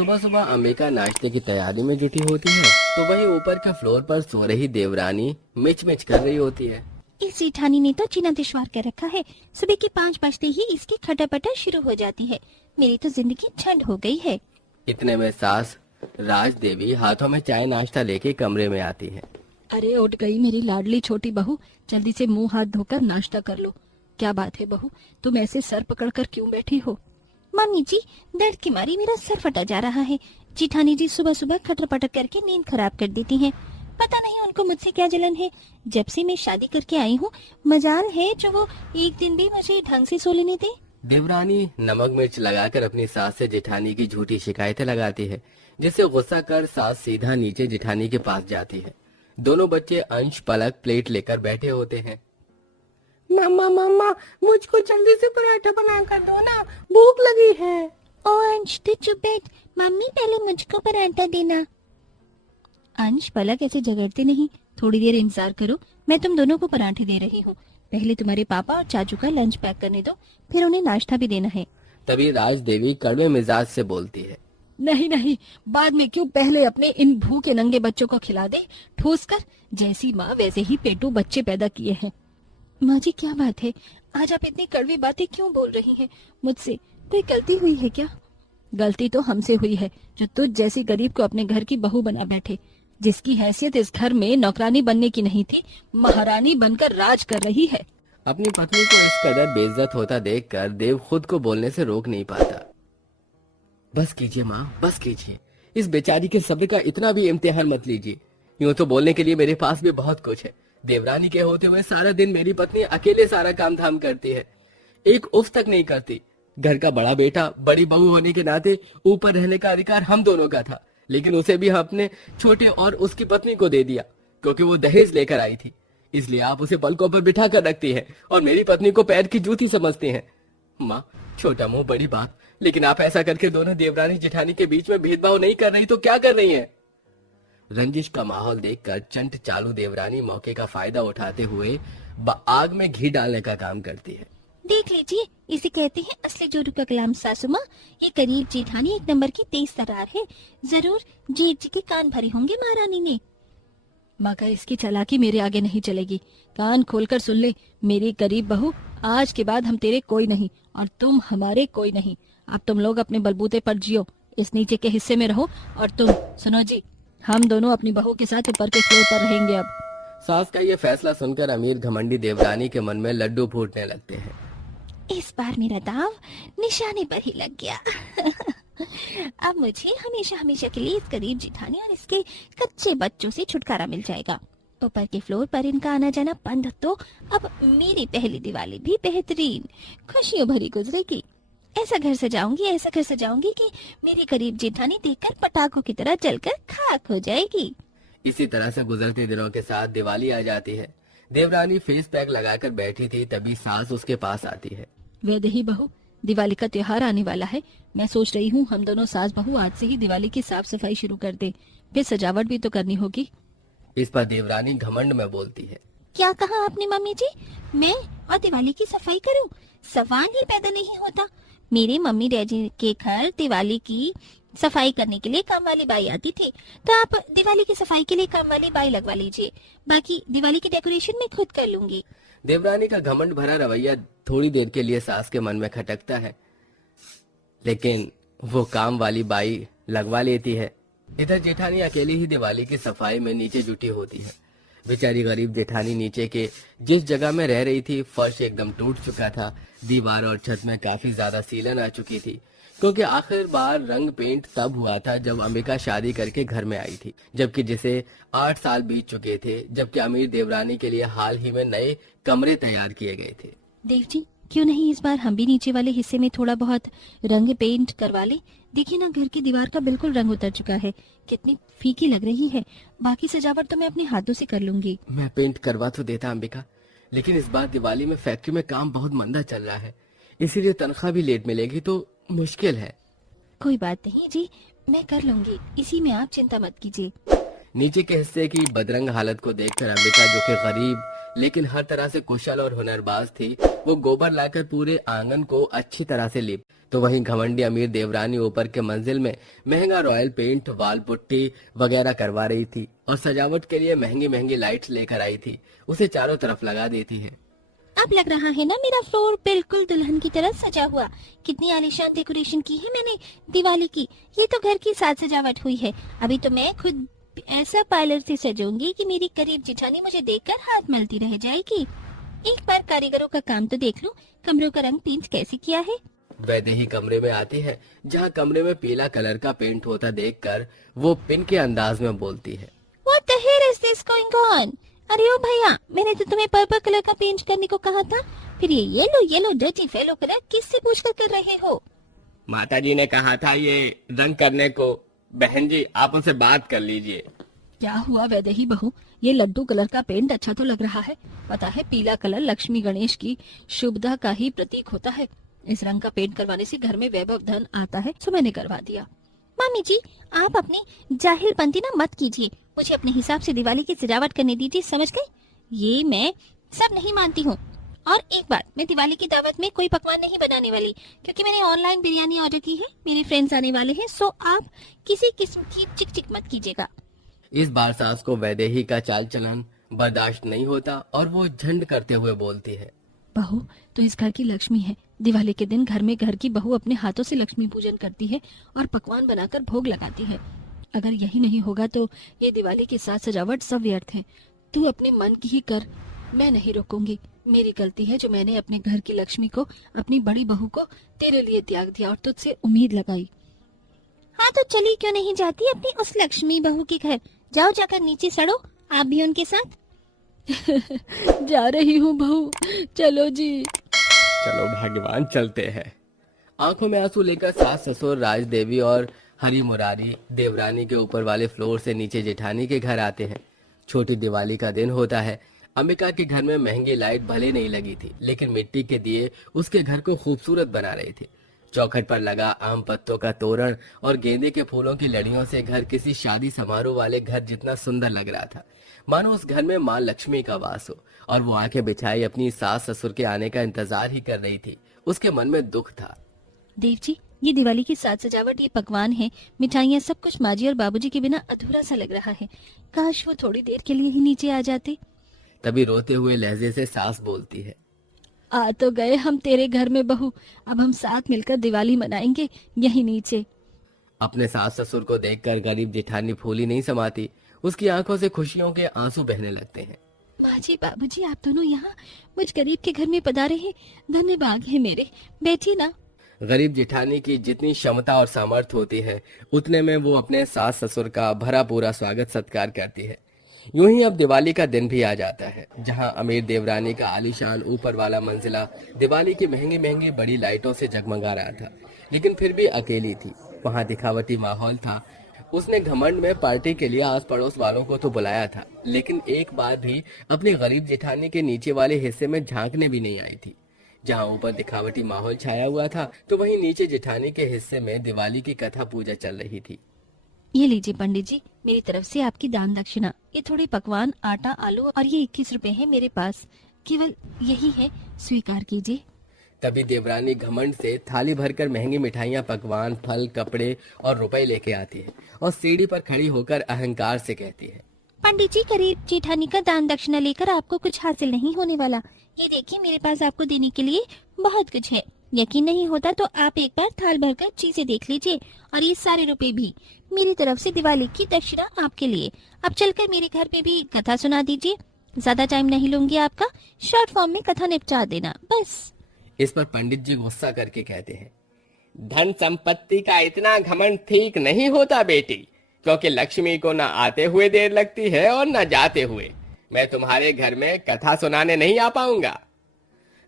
सुबह सुबह अंबिका नाश्ते की तैयारी में जुटी होती है तो वही ऊपर के फ्लोर पर सो रही देवरानी मिच मिच कर रही होती है। इस जेठानी ने तो जीना दुश्वार कर रखा है। सुबह के 5 बजते ही इसकी खटापटा शुरू हो जाती है। मेरी तो जिंदगी झंड हो गई है। इतने में सास राज देवी हाथों में चाय नाश्ता लेके कमरे में आती है। अरे उठ गई मेरी लाडली छोटी बहू, जल्दी से मुंह हाथ धोकर नाश्ता कर लो। क्या बात है बहू, तुम ऐसे सर पकड़कर क्यों बैठी हो? मम्मी जी, दर्द की मारी मेरा सर फटा जा रहा है। जेठानी जी सुबह सुबह खटर पटर करके नींद खराब कर देती हैं। पता नहीं उनको मुझसे क्या जलन है। जब से मैं शादी करके आई हूँ, मजाल है जो वो एक दिन भी मुझे ढंग से सो लेने दे। देवरानी नमक मिर्च लगाकर अपनी सास से जेठानी की झूठी शिकायतें लगाती है, जिससे गुस्सा कर सास सीधा नीचे जेठानी के पास जाती है। दोनों बच्चे अंश पलक प्लेट लेकर बैठे होते हैं। मम्मा मम्मा, मुझको जल्दी से पराठा बना कर दो ना, भूख लगी है। ओ अंश, तू चुप बैठ। मम्मी पहले मुझको पराठा देना। अंश पलक ऐसे झगड़ते नहीं, थोड़ी देर इंतजार करो, मैं तुम दोनों को पराठे दे रही हूँ। पहले तुम्हारे पापा और चाचू का लंच पैक करने दो, फिर उन्हें नाश्ता भी देना है। तभी राज देवी कड़वे मिजाज से बोलती है। नहीं नहीं, बाद में क्यों, पहले अपने इन भूखे नंगे बच्चों को खिला दे ठोस कर। जैसी माँ वैसे ही पेटू बच्चे पैदा किए हैं। माँ जी क्या बात है, आज आप इतनी कड़वी बातें क्यों बोल रही हैं? मुझसे कोई गलती हुई है क्या? गलती तो हमसे हुई है, जो तुझ जैसी गरीब को अपने घर की बहू बना बैठे, जिसकी हैसियत इस घर में नौकरानी बनने की नहीं थी, महारानी बनकर राज कर रही है। अपनी पत्नी को इस कदर बेइज्जत होता देखकर देव खुद को बोलने से रोक नहीं पाता। बस कीजिए माँ, बस कीजिए। इस बेचारी के सब्र का इतना भी इम्तिहान मत लीजिए। यूं तो बोलने के लिए मेरे पास भी बहुत कुछ है। देवरानी के होते हुए सारा दिन मेरी पत्नी अकेले सारा काम धाम करती है, एक उफ तक नहीं करती। घर का बड़ा बेटा, बड़ी बहू होने के नाते ऊपर रहने का अधिकार हम दोनों का था, लेकिन उसे भी अपने छोटे और उसकी पत्नी को दे दिया, क्योंकि वो दहेज लेकर आई थी। इसलिए आप उसे पलकों पर बिठा कर रखती है और मेरी पत्नी को पैर की जूती समझते हैं। माँ, छोटा मुंह बड़ी बात, लेकिन आप ऐसा करके दोनों देवरानी जेठानी के बीच में भेदभाव नहीं कर रही तो क्या कर रही हैं? रंजिश का माहौल देखकर चंट चालू देवरानी मौके का फायदा उठाते हुए आग में घी डालने का काम करती है। देख लीजिए, इसे कहते हैं असली जोरू का कलाम सासू माँ। ये करीब जेठानी एक नंबर की तेज तर्रार है। जरूर जेठ जी के कान भरे होंगे महारानी ने। मगर इसकी चालाकी मेरे आगे नहीं चलेगी। कान खोलकर सुन ले मेरी गरीब बहू, आज के बाद हम तेरे कोई नहीं और तुम हमारे कोई नहीं। अब तुम लोग अपने बलबूते पर जियो, इस नीचे के हिस्से में रहो। और तुम सुनो जी, हम दोनों अपनी बहू के साथ ऊपर के फ्लोर पर रहेंगे। अब सास का ये फैसला सुनकर अमीर घमंडी देवरानी के मन में लड्डू फूटने लगते हैं। इस बार मेरा दाव निशाने पर ही लग गया। अब मुझे हमेशा हमेशा के लिए इस गरीब जेठानी और इसके कच्चे बच्चों से छुटकारा मिल जाएगा। ऊपर के फ्लोर पर इनका आना जाना बंद, तो अब मेरी पहली दिवाली भी बेहतरीन खुशियों भरी गुजरेगी। ऐसा घर सजाऊंगी, ऐसा घर सजाऊंगी कि मेरी गरीब जेठानी देखकर पटाखों की तरह जलकर खाक हो जाएगी। इसी तरह से गुजरते दिनों के साथ दिवाली आ जाती है। देवरानी फेस पैक लगाकर बैठी थी, तभी सास उसके पास आती है। वैदेही बहू, दिवाली का त्योहार आने वाला है। मैं सोच रही हूँ हम दोनों सास बहू आज से ही दिवाली की साफ सफाई शुरू कर दें, फिर सजावट भी तो करनी होगी। इस पर देवरानी घमंड में बोलती है। क्या कहा आपने मम्मी जी? मैं और दिवाली की सफाई करूं? सवाल ही पैदा नहीं होता। मेरे मम्मी डैडी के घर दिवाली की सफाई करने के लिए काम वाली बाई आती थी, तो आप दिवाली की सफाई के लिए काम वाली बाई लगवा लीजिए। बाकी दिवाली की डेकोरेशन मैं खुद कर लूंगी। देवरानी का घमंड भरा रवैया थोड़ी देर के लिए सास के मन में खटकता है, लेकिन वो काम वाली बाई लगवा लेती है। इधर जेठानी अकेली ही दिवाली की सफाई में नीचे जुटी होती है। बेचारी गरीब जेठानी नीचे के जिस जगह में रह रही थी, फर्श एकदम टूट चुका था। दीवार और छत में काफी ज्यादा सीलन आ चुकी थी, क्योंकि आखिर बार रंग पेंट तब हुआ था जब अंबिका शादी करके घर में आई थी, जबकि जिसे 8 साल बीत चुके थे, जबकि अमीर देवरानी के लिए हाल ही में नए कमरे तैयार किए गए थे। देव जी, क्यों नहीं इस बार हम भी नीचे वाले हिस्से में थोड़ा बहुत रंग पेंट करवा ले? देखिए ना, घर की दीवार का बिल्कुल रंग उतर चुका है, कितनी फीकी लग रही है। बाकी सजावट तो मैं अपने हाथों से कर लूंगी। मैं पेंट करवा तो देता अंबिका, लेकिन इस बार दिवाली में फैक्ट्री में काम बहुत मंदा चल रहा है, इसीलिए तनख्वाह भी लेट मिलेगी तो मुश्किल है। कोई बात नहीं जी, मैं कर लूंगी, इसी में आप चिंता मत कीजिए। नीचे के हिस्से की बदरंग हालत को देखकर अंबिका, जो कि गरीब लेकिन हर तरह से कुशल और हुनरबाज थी। वो गोबर लाकर पूरे आंगन को अच्छी तरह से लीप। तो वहीं घमंडी अमीर देवरानी ऊपर के मंजिल में महंगा रॉयल पेंट, वाल पुट्टी वगैरह करवा रही थी और सजावट के लिए महंगी महंगी लाइट्स लेकर आई थी। उसे चारों तरफ लगा देती है। अब लग रहा है ना मेरा फ्लोर बिल्कुल दुल्हन की तरह सजा हुआ। कितनी आलीशान डेकोरेशन की है मैंने दिवाली की। ये तो घर की साज सजावट हुई है। अभी तो मैं खुद ऐसा पार्लर से सजूंगी कि मेरी करीब जिठानी मुझे देखकर हाथ मलती रह जाएगी। एक बार कारीगरों का काम तो देख लूं, कमरों का रंग पेंट कैसे किया है। वैदेही कमरे में आती है, जहाँ कमरे में पीला कलर का पेंट होता देखकर वो पिन के अंदाज में बोलती है। What the hell is this going on? अरे ओ भैया, मैंने तो तुम्हें पर्पल कलर का पेंट करने को कहा था, फिर ये yellow yellow dirty fellow colour किससे पूछकर कर रहे हो? माताजी ने कहा था ये रंग करने को। बहन जी, आप उनसे बात कर लीजिए। क्या हुआ वैदेही बहू, ये लड्डू कलर का पेंट अच्छा तो लग रहा है। पता है पीला कलर लक्ष्मी गणेश की शुभदा का ही प्रतीक होता है। इस रंग का पेंट करवाने से घर में वैभव धन आता है, तो मैंने करवा दिया। मामी जी, आप अपनी जाहिलपंती ना मत कीजिए। मुझे अपने हिसाब से दिवाली की सजावट करने दीजिए, समझ गए? ये मैं सब नहीं मानती हूँ। और एक बार मैं दिवाली की दावत में कोई पकवान नहीं बनाने वाली, क्योंकि मैंने ऑनलाइन बिरयानी ऑर्डर की है। मेरे फ्रेंड्स आने वाले हैं, सो आप किसी किस्म की चिक चिक मत कीजिएगा। इस बार सास को वैदेही का चाल चलन बर्दाश्त नहीं होता और वो झंड करते हुए बोलती है। बहू तो इस घर की लक्ष्मी है। दिवाली के दिन घर में घर की बहू अपने हाथों से लक्ष्मी पूजन करती है और पकवान बनाकर भोग लगाती है। अगर यही नहीं होगा तो ये दिवाली के साथ सजावट सब व्यर्थ है। तू अपने मन की ही कर, मैं नहीं रोकूंगी। मेरी गलती है जो मैंने अपने घर की लक्ष्मी को, अपनी बड़ी बहू को तेरे लिए त्याग दिया और तुझसे उम्मीद लगाई। हाँ तो चली क्यों नहीं जाती अपनी उस लक्ष्मी बहू के घर? जाओ, जाकर नीचे सड़ो, आप भी उनके साथ। जा रही हूँ बहू, चलो जी। चलो भगवान, चलते हैं। आंखों में आंसू लेकर सास ससुर राज देवी और हरी मुरारी देवरानी के ऊपर वाले फ्लोर से नीचे जेठानी के घर आते हैं। छोटी दिवाली का दिन होता है। अंबिका के घर में महंगी लाइट भले नहीं लगी थी, लेकिन मिट्टी के दिए उसके घर को खूबसूरत बना रही थी। चौखट पर लगा आम पत्तों का तोरण और गेंदे के फूलों की लड़ियों से घर किसी शादी समारोह वाले घर जितना सुंदर लग रहा था, मानो उस घर में माँ लक्ष्मी का वास हो। और वो आंखें बिछाई अपनी सास ससुर के आने का इंतजार ही कर रही थी। उसके मन में दुख था। देव जी, ये दिवाली की साज सजावट, ये पकवान है, मिठाइयाँ, सब कुछ माँ जी और बाबूजी के बिना अधूरा सा लग रहा है। काश वो थोड़ी देर के लिए ही नीचे आ जाते। तभी रोते हुए लहजे से सास बोलती है। आ तो गए हम तेरे घर में बहू, अब हम साथ मिलकर दिवाली मनाएंगे यही नीचे। अपने सास ससुर को देखकर गरीब जेठानी फूली नहीं समाती। उसकी आंखों से खुशियों के आंसू बहने लगते हैं। माँ जी, बाबूजी, आप दोनों यहाँ मुझ गरीब के घर में पधारे हैं। धन्य भाग है मेरे, बैठिए ना। गरीब जेठानी की जितनी क्षमता और सामर्थ्य होती है, उतने में वो अपने सास ससुर का भरा पूरा स्वागत सत्कार करती है। यूं ही अब दिवाली का दिन भी आ जाता है, जहां अमीर देवरानी का आलीशान ऊपर वाला मंजिला दिवाली की महंगी महंगी बड़ी लाइटों से जगमगा रहा था, लेकिन फिर भी अकेली थी। वहां दिखावटी माहौल था। उसने घमंड में पार्टी के लिए आस पड़ोस वालों को तो बुलाया था, लेकिन एक बार भी अपनी गरीब जेठानी के नीचे वाले हिस्से में झांकने भी नहीं आई थी। जहां ऊपर दिखावटी माहौल छाया हुआ था, तो वहीं नीचे जेठानी के हिस्से में दिवाली की कथा पूजा चल रही थी। ये लीजिए पंडित जी, मेरी तरफ से आपकी दान दक्षिणा। ये थोड़े पकवान, आटा, आलू और ये 21 रुपए है मेरे पास। केवल यही है, स्वीकार कीजिए। तभी देवरानी घमंड से थाली भरकर महंगी मिठाइयाँ, पकवान, फल, कपड़े और रुपए लेके आती है और सीढ़ी पर खड़ी होकर अहंकार से कहती है। पंडित जी, गरीब जेठानी का दान दक्षिणा लेकर आपको कुछ हासिल नहीं होने वाला। ये देखिए, मेरे पास आपको देने के लिए बहुत कुछ है। यकीन नहीं होता तो आप एक बार थाल भरकर चीजें देख लीजिए, और ये सारे रुपए भी मेरी तरफ से दिवाली की दक्षिणा आपके लिए। अब चलकर मेरे घर पे भी कथा सुना दीजिए। ज्यादा टाइम नहीं लूंगी आपका, शॉर्ट फॉर्म में कथा निपटा देना बस। इस पर पंडित जी गुस्सा करके कहते हैं, धन संपत्ति का इतना घमंड ठीक नहीं होता बेटी, क्योंकि लक्ष्मी को न आते हुए देर लगती है और न जाते हुए। मैं तुम्हारे घर में कथा सुनाने नहीं आ पाऊंगा।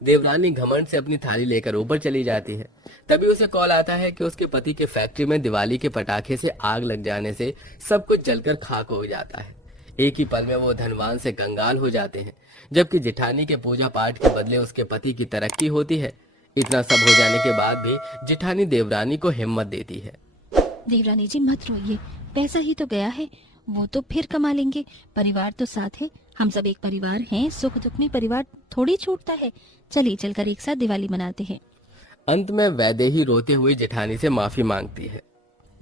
देवरानी घमंड से अपनी थाली लेकर ऊपर चली जाती है। तभी उसे कॉल आता है कि उसके पति के फैक्ट्री में दिवाली के पटाखे से आग लग जाने से सब कुछ जलकर खाक हो जाता है। एक ही पल में वो धनवान से कंगाल हो जाते हैं, जबकि जेठानी के पूजा पाठ के बदले उसके पति की तरक्की होती है। इतना सब हो जाने के बाद भी जेठानी देवरानी को हिम्मत देती है। देवरानी जी मत रोइए, पैसा ही तो गया है, वो तो फिर कमा लेंगे। परिवार तो साथ है, हम सब एक परिवार हैं। सुख दुख में परिवार थोड़ी छूटता है। चलिए चलकर एक साथ दिवाली मनाते हैं। अंत में वैदेही रोते हुए जेठानी से माफी मांगती है।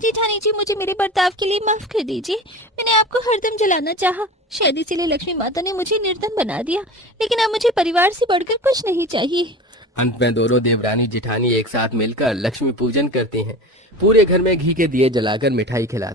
जेठानी जी, मुझे मेरे बर्ताव के लिए माफ कर दीजिए। मैंने आपको हरदम जलाना चाहा, शायद इसीलिए लक्ष्मी माता ने मुझे निर्धन बना दिया। लेकिन अब मुझे परिवार से बढ़कर कुछ नहीं चाहिए। अंत में दोनों देवरानी जेठानी एक साथ मिलकर लक्ष्मी पूजन करती हैं। पूरे घर में घी के दिए जलाकर मिठाई खिलाती